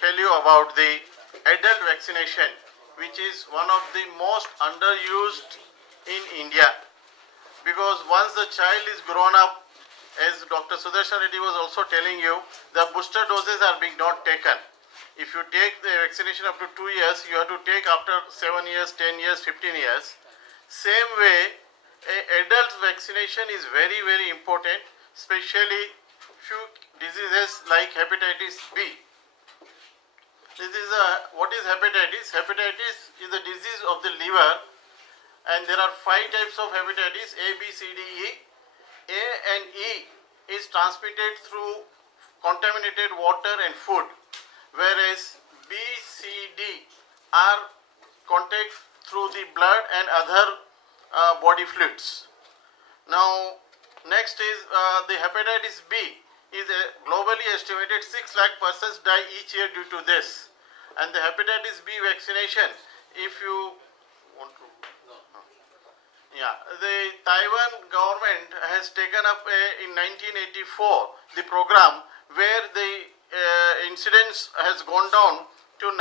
tell you about the adult vaccination, which is one of the most underused in India. Because once the child is grown up, as Dr. Sudarshan Reddy was also telling you, the booster doses are being not taken. If you take the vaccination up to 2 years, you have to take after 7 years, 10 years, 15 years. Same way, adult vaccination is very, very important, especially few diseases like hepatitis B. This is what is hepatitis? Hepatitis is a disease of the liver, and there are 5 types of hepatitis: A, B, C, D, E. A and E is transmitted through contaminated water and food, whereas B, C, D are contact through the blood and other body fluids. Now, next is the hepatitis B is globally estimated 6 lakh persons die each year due to this. And the hepatitis B vaccination, if you want to, the Taiwan government has taken up in 1984 the program where the incidence has gone down to 90%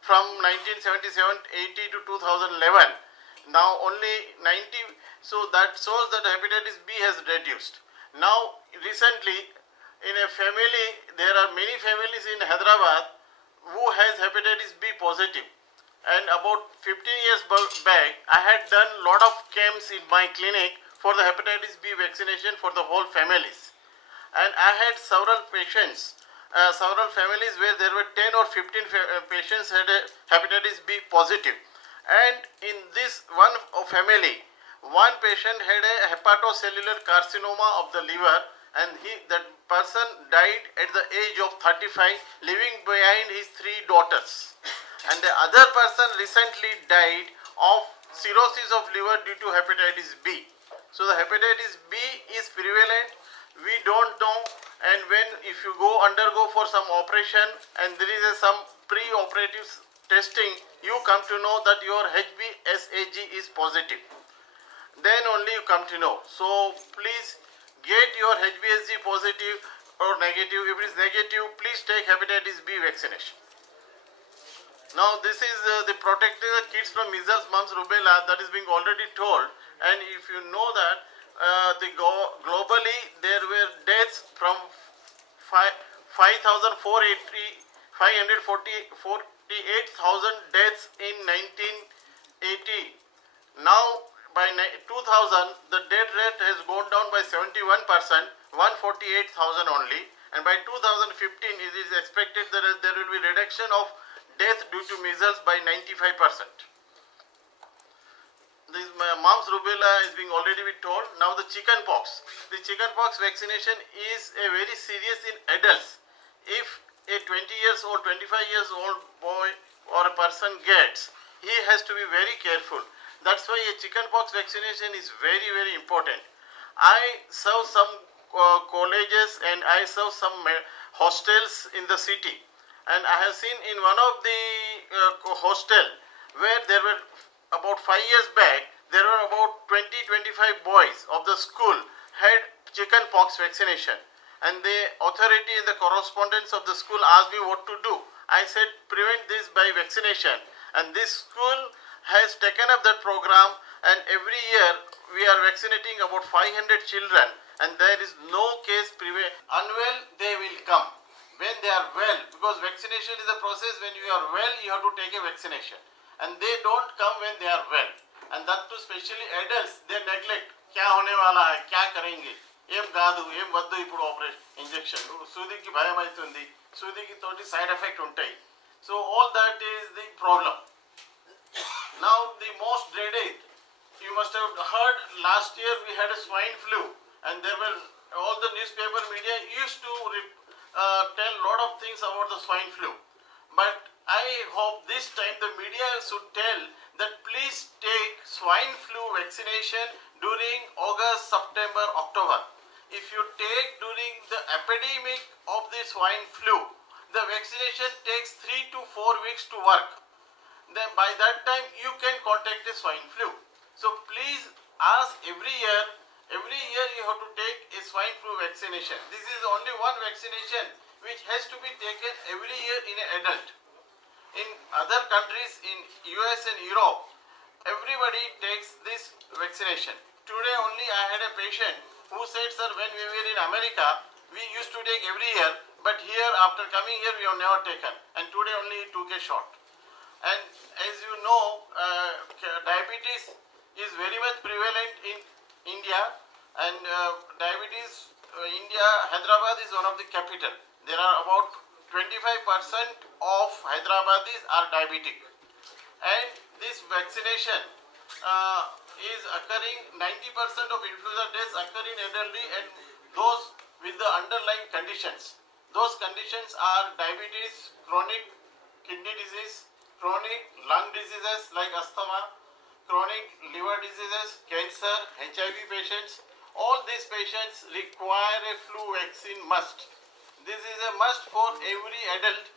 from 1977-80 to 2011. Now only 90, so that shows that hepatitis B has reduced. Now recently in a family, there are many families in Hyderabad who has hepatitis B positive. And about 15 years back, I had done lot of camps in my clinic for the hepatitis B vaccination for the whole families. And I had several patients, several families where there were 10 or 15 patients had a hepatitis B positive. And in this one family, one patient had a hepatocellular carcinoma of the liver, and that person died at the age of 35, leaving behind his 3 daughters. And the other person recently died of cirrhosis of liver due to hepatitis B. So the hepatitis B is prevalent. We don't know, and if you undergo for some operation and there is some pre-operative testing, you come to know that your HBsAg is positive. Then only you come to know. So please get your HBsAg positive or negative. If it is negative, please take hepatitis B vaccination. Now this is the protecting the kids from measles, mumps, rubella, that is being already told. And if you know that globally there were deaths from 548,000 deaths in 1980. Now by 2000, the death rate has gone down by 71%, 148,000 only. And by 2015, it is expected that there will be reduction of death due to measles by 95%. This mumps rubella is being already been told. Now the chicken pox. The chicken pox vaccination is a very serious in adults. If a 20 years old, 25 years old boy or a person gets, he has to be very careful. That's why a chicken pox vaccination is very, very important. I serve some colleges and I serve some hostels in the city. And I have seen in one of the hostel where there were about 5 years back, there were about 20-25 boys of the school had chicken pox vaccination. And the authority and the correspondents of the school asked me what to do. I said, prevent this by vaccination. And this school has taken up that program, and every year we are vaccinating about 500 children, and there is no case unwell, they will come when they are well, because vaccination is a process. When you are well, you have to take a vaccination, and they don't come when they are well. And that too, especially adults, they neglect. क्या होने वाला है, क्या करेंगे, ఏం కాదు, ఏం వద్దు ఇప్పుడు ఆపరేషన్ ఇంజెక్షన్, సూదికి భయం అవుతుంది, సూదికి తోటి సైడ్ ఎఫెక్ట్ ఉంటాయి. So all that is the problem. Now the most dreaded, you must have heard, last year we had a swine flu, and there were all the newspaper media used to tell a lot of things about the swine flu. But I hope this time the media should tell that please take swine flu vaccination during August, September, October. If you take during the epidemic of the swine flu, the vaccination takes 3 to 4 weeks to work. Then by that time you can contract the swine flu. So please ask every year you have to take a swine flu vaccination. This is only one vaccination which has to be taken every year in an adult. In other countries, in US and Europe, everybody takes this vaccination. Today only I had a patient who said, sir, when we were in America, we used to take every year, but here after coming here we have never taken, and today only he took a shot. And as you know, diabetes is very much prevalent in India, and diabetes, India, Hyderabad is one of the capital. There are about 25% of Hyderabadis are diabetic, and this vaccination is occurring. 90% of influenza deaths occur in elderly and those with the underlying conditions. Those conditions are diabetes, chronic kidney disease, chronic lung diseases like asthma, chronic liver diseases, cancer, HIV patients. All these patients require a flu vaccine must. This is a must for every adult